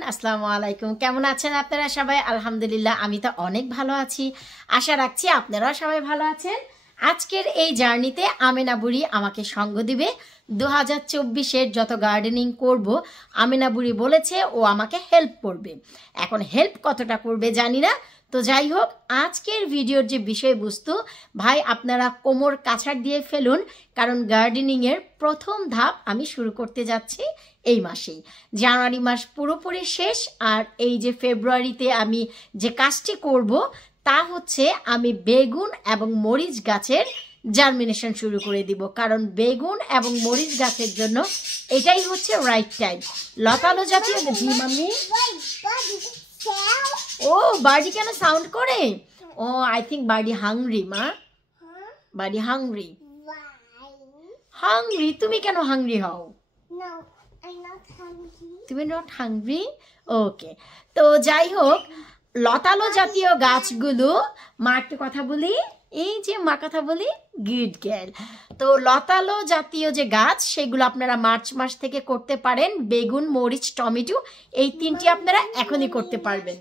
Everyone আসসালামু আলাইকুম। কেমন আছেন আপনারা সবাই? আলহামদুলিল্লাহ আমি তো অনেক ভালো আছি। আশা রাখছি আপনারাও সবাই ভালো আছেন। আজকের এই জার্নিতে আমেনা বুড়ি আমাকে সঙ্গ দিবে। 2024-এর যত গার্ডেনিং করব আমেনা বুড়ি বলেছে ও আমাকে হেল্প করবে। এখন হেল্প কতটা করবে জানি না, তো যাই হোক আজকের ভিডিওর যে বিষয়বস্তু ভাই আপনারা কোমর কাছাড় দিয়ে ফেলুন, কারণ গার্ডেনিংয়ের প্রথম ধাপ আমি শুরু করতে যাচ্ছি এই মাসেই। জানুয়ারি মাস পুরোপুরি শেষ, আর এই যে ফেব্রুয়ারিতে আমি যে কাজটি করব তা হচ্ছে আমি বেগুন এবং মরিচ গাছের জার্মিনেশন শুরু করে দিব, কারণ বেগুন এবং মরিচ গাছের জন্য এটাই হচ্ছে রাইট টাইম। লতানো জাতীয় জি মাম্মি, ও বার্ডি কেন সাউন্ড করে? ও আই থিঙ্ক বার্ডি হাংরি মা, বার্ডি হাংরি। হাংরি? তুমি কেন হাংরি হও? তুমি নট হাংরি? ওকে, তো যাই হোক লতালো জাতীয় গাছগুলো, মা একটা কথা বলি, এই যে মা কথা বলি, গুড গার্ল। তো লতালো জাতীয় যে গাছ সেগুলো আপনারা মার্চ মাস থেকে করতে পারেন। বেগুন, মরিচ, টমেটো এই তিনটি আপনারা এখনই করতে পারবেন।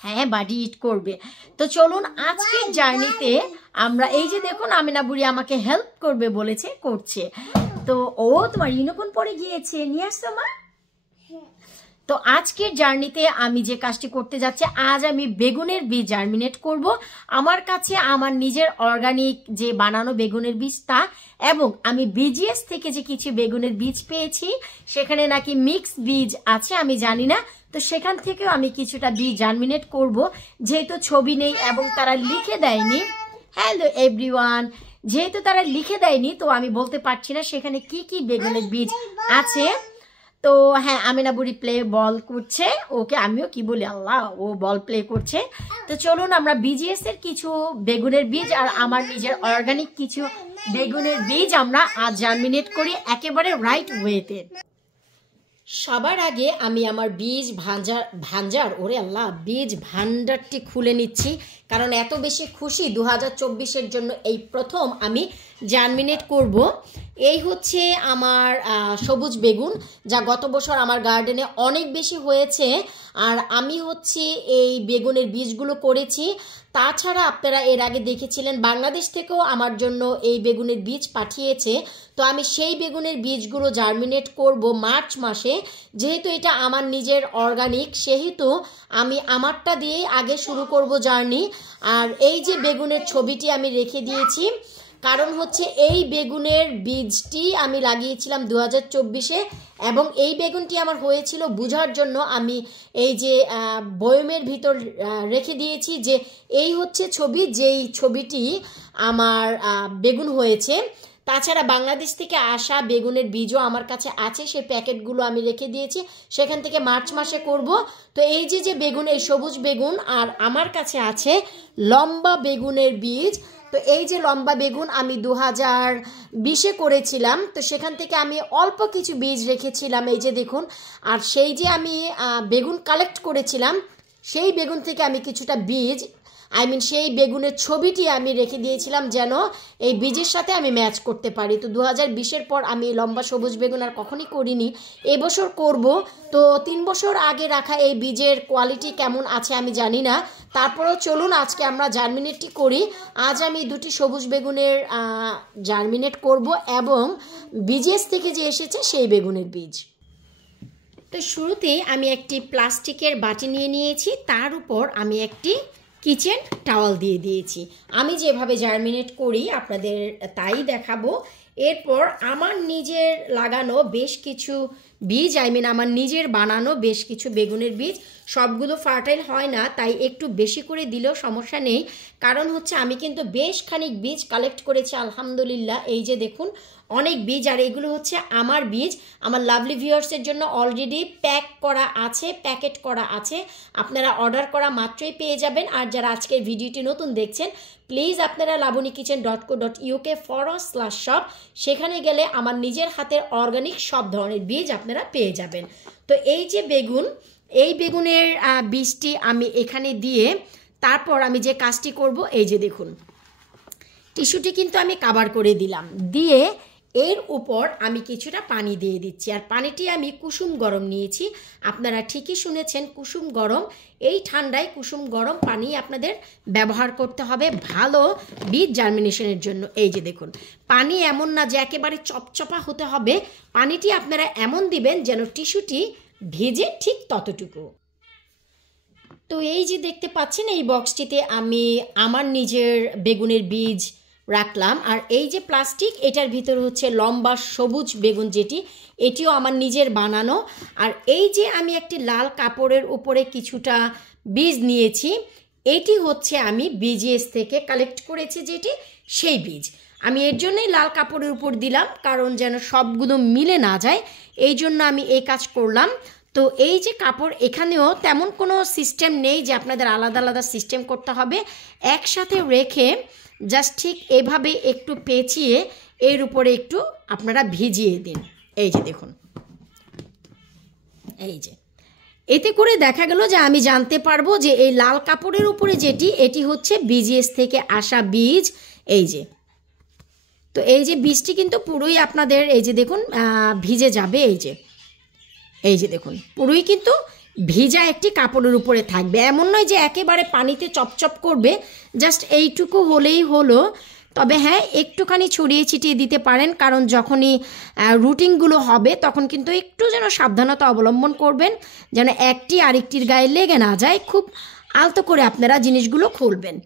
হ্যাঁ বাড়ি ইট করবে। তো চলুন আজকের জার্নিতে আমরা, এই যে দেখুন আমিনা বুড়ি আমাকে হেল্প করবে বলেছে, করছে। তো ও তোমার ইউনিফর্ম পরে গিয়েছে, নিয়ে আসতো মা। তো আজকের জার্নিতে আমি যে কাজটি করতে যাচ্ছি, আজ আমি বেগুনের বীজ জার্মিনেট করব। আমার কাছে আমার নিজের অর্গানিক যে বানানো বেগুনের বীজ তা, এবং আমি বিজিএস থেকে যে কিছু বেগুনের বীজ পেয়েছি সেখানে নাকি মিক্স বীজ আছে, আমি জানি না। তো সেখান থেকেও আমি কিছুটা বীজ জার্মিনেট করব, যেহেতু ছবি নেই এবং তারা লিখে দেয়নি। হ্যালো এভরিওয়ান, যেহেতু তারা লিখে দেয়নি তো আমি বলতে পারছি না সেখানে কি কি বেগুনের বীজ আছে। তো হ্যাঁ আমিনা বুড়ি প্লে বল করছে, ওকে আমিও কি বলি আল্লাহ, ও বল প্লে করছে। তো চলুন আমরা বিজিএস এর কিছু বেগুনের বীজ আর আমার নিজের অর্গানিক কিছু বেগুনের বীজ আমরা আজ জার্মিনেট করি একেবারে রাইট ওয়েতে। সবার আগে আমি আমার বীজ ভাঞ্জার ওরে আল্লাহ বীজ ভান্ডারটি খুলে নিচ্ছি, কারণ এত বেশি খুশি 2024-এর জন্য এই প্রথম আমি জার্মিনেট করব। এই হচ্ছে আমার সবুজ বেগুন, যা গত বছর আমার গার্ডেনে অনেক বেশি হয়েছে, আর আমি হচ্ছে এই বেগুনের বীজগুলো করেছি। তাছাড়া আপনারা এর আগে দেখেছিলেন বাংলাদেশ থেকেও আমার জন্য এই বেগুনের বীজ পাঠিয়েছে। তো আমি সেই বেগুনের বীজগুলো জার্মিনেট করব মার্চ মাসে। যেহেতু এটা আমার নিজের অর্গানিক সেহেতু আমি আমারটা দিয়েই আগে শুরু করব জার্নি। আর এই যে বেগুনের ছবিটি আমি রেখে দিয়েছি, কারণ হচ্ছে এই বেগুনের বীজটি আমি লাগিয়েছিলাম 2024-এ, এবং এই বেগুনটি আমার হয়েছিল বোঝার জন্য আমি এই যে বয়মের ভিতর রেখে দিয়েছি যে এই হচ্ছে ছবি, যেই ছবিটি আমার বেগুন হয়েছে। তাছাড়া বাংলাদেশ থেকে আসা বেগুনের বীজও আমার কাছে আছে, সেই প্যাকেটগুলো আমি রেখে দিয়েছি, সেখান থেকে মার্চ মাসে করব। তো এই যে বেগুন, এই সবুজ বেগুন, আর আমার কাছে আছে লম্বা বেগুনের বীজ। তো এই যে লম্বা বেগুন আমি 2020-এ করেছিলাম, তো সেখান থেকে আমি অল্প কিছু বীজ রেখেছিলাম, এই যে দেখুন। আর সেই যে আমি বেগুন কালেক্ট করেছিলাম সেই বেগুন থেকে আমি কিছুটা বীজ, সেই বেগুনের ছবিটি আমি রেখে দিয়েছিলাম যেন এই বীজের সাথে আমি ম্যাচ করতে পারি। তো 2020-এর পর আমি লম্বা সবুজ বেগুন আর কখনই করিনি, এবছর করব। তো 3 বছর আগে রাখা এই বীজের কোয়ালিটি কেমন আছে আমি জানি না, তারপরেও চলুন আজকে আমরা জার্মিনেটটি করি। আজ আমি 2টি সবুজ বেগুনের জার্মিনেট করব এবং বিজিএস থেকে যে এসেছে সেই বেগুনের বীজ। তো শুরুতেই আমি একটি প্লাস্টিকের বাটি নিয়ে নিয়েছি, তার উপর আমি একটি কিচেন টাওয়াল দিয়ে দিয়েছি। আমি যেভাবে জার্মিনেট করি আপনাদের তাই দেখাবো। এরপর আমার নিজের লাগানো বেশ কিছু বীজ, আমার নিজের বানানো বেশ কিছু বেগুনের বীজ, সবগুলো ফার্টাইল হয় না, তাই একটু বেশি করে দিলেও সমস্যা নেই। কারণ হচ্ছে আমি কিন্তু বেশ খানিক বীজ কালেক্ট করেছি আলহামদুলিল্লাহ, এই যে দেখুন অনেক বীজ। আর এগুলো হচ্ছে আমার বীজ, আমার লাভলি ভিউয়ার্সের জন্য অলরেডি প্যাক করা আছে, প্যাকেট করা আছে, আপনারা অর্ডার করা মাত্রই পেয়ে যাবেন। আর যারা আজকের ভিডিওটি নতুন দেখছেন প্লিজ আপনারা labonykitchen.co.uk/shop সেখানে গেলে আমার নিজের হাতের অর্গানিক সব ধরনের বীজ আপনারা পেয়ে যাবেন। তো এই যে বেগুন, এই বেগুনের বীজটি আমি এখানে দিয়ে তারপর আমি যে কাজটি করব, এই যে দেখুন টিস্যুটি কিন্তু আমি কভার করে দিলাম, দিয়ে এর উপর আমি কিছুটা পানি দিয়ে দিচ্ছি, আর পানিটি আমি কুসুম গরম নিয়েছি। আপনারা ঠিকই শুনেছেন, কুসুম গরম। এই ঠান্ডায় কুসুম গরম পানি আপনাদের ব্যবহার করতে হবে ভালো বীজ জার্মিনেশনের জন্য। এই যে দেখুন, পানি এমন না যে একেবারে চপচপা হতে হবে, পানিটি আপনারা এমন দিবেন যেন টিস্যুটি ভেজে ঠিক ততটুকু। তো এই যে দেখতে পাচ্ছেন, এই বক্সটিতে আমি আমার নিজের বেগুনের বীজ রাখলাম, আর এই যে প্লাস্টিক, এটার ভিতর হচ্ছে লম্বা সবুজ বেগুন, যেটি এটিও আমার নিজের বানানো। আর এই যে আমি একটি লাল কাপড়ের উপরে কিছুটা বীজ নিয়েছি, এটি হচ্ছে আমি বিজিএস থেকে কালেক্ট করেছি, যেটি সেই বীজ আমি এর জন্যই লাল কাপড়ের উপর দিলাম, কারণ যেন সবগুলো মিলে না যায়, এই জন্য আমি এই কাজ করলাম। তো এই যে কাপড়, এখানেও তেমন কোনো সিস্টেম নেই যে আপনাদের আলাদা আলাদা সিস্টেম করতে হবে, একসাথে রেখে জাস্ট ঠিক এভাবে একটু পেঁচিয়ে এর উপরে একটু আপনারা ভিজিয়ে দিন। এই যে দেখুন, এই যে এতে করে দেখা গেল যে আমি জানতে পারবো যে এই লাল কাপড়ের উপরে যেটি, এটি হচ্ছে বিজিএস থেকে আসা বীজ। এই যে, তো এই যে বীজটি কিন্তু পুরোই আপনাদের এই যে দেখুন ভিজে যাবে। এই যে দেখুন, পুরোই কিন্তু ভিজা একটি কাপড়ের উপরে থাকবে, এমন নয় যে একেবারে পানিতে চপচপ করবে, জাস্ট এইটুকু হলেই হলো। তবে হ্যাঁ, একটুখানি ছড়িয়ে ছিটিয়ে দিতে পারেন, কারণ যখনই রুটিংগুলো হবে তখন কিন্তু একটু যেন সাবধানতা অবলম্বন করবেন, যেন একটি আরেকটির গায়ে লেগে না যায়। খুব আলতো করে আপনারা জিনিসগুলো খুলবেন।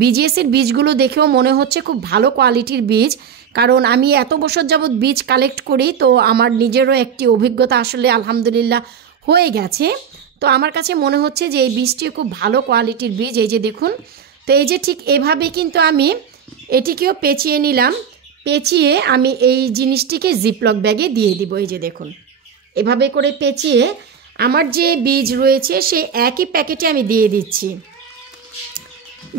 বিজিএসের বীজগুলো দেখেও মনে হচ্ছে খুব ভালো কোয়ালিটির বীজ, কারণ আমি এত বছর যাবৎ বীজ কালেক্ট করি, তো আমার নিজেরও একটি অভিজ্ঞতা আসলে আলহামদুলিল্লাহ হয়ে গেছে। তো আমার কাছে মনে হচ্ছে যে এই বীজটি খুব ভালো কোয়ালিটির বীজ। এই যে দেখুন, তো এই যে ঠিক এভাবে কিন্তু আমি এটিকেও পেঁচিয়ে নিলাম, পেঁচিয়ে আমি এই জিনিসটিকে জিপলক ব্যাগে দিয়ে দিব। এই যে দেখুন, এভাবে করে পেঁচিয়ে আমার যে বীজ রয়েছে সেই একই প্যাকেটে আমি দিয়ে দিচ্ছি।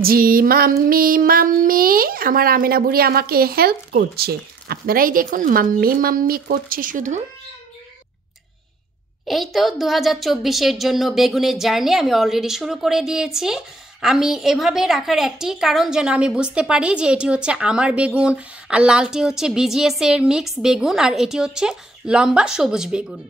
জি মাম্মি, মাম্মি, আমার আমিনা বুড়ি আমাকে হেল্প করছে, আপনারাই দেখুন মাম্মি মাম্মি করছে শুধু। এই তো 2024-এর জন্য বেগুনের জার্নি আমি অলরেডি শুরু করে দিয়েছি। আমি এভাবে রাখার একটি কারণ, যেন আমি বুঝতে পারি যে এটি হচ্ছে আমার বেগুন, আর লালটি হচ্ছে বিজিএস এর মিক্স বেগুন, আর এটি হচ্ছে লম্বা সবুজ বেগুন।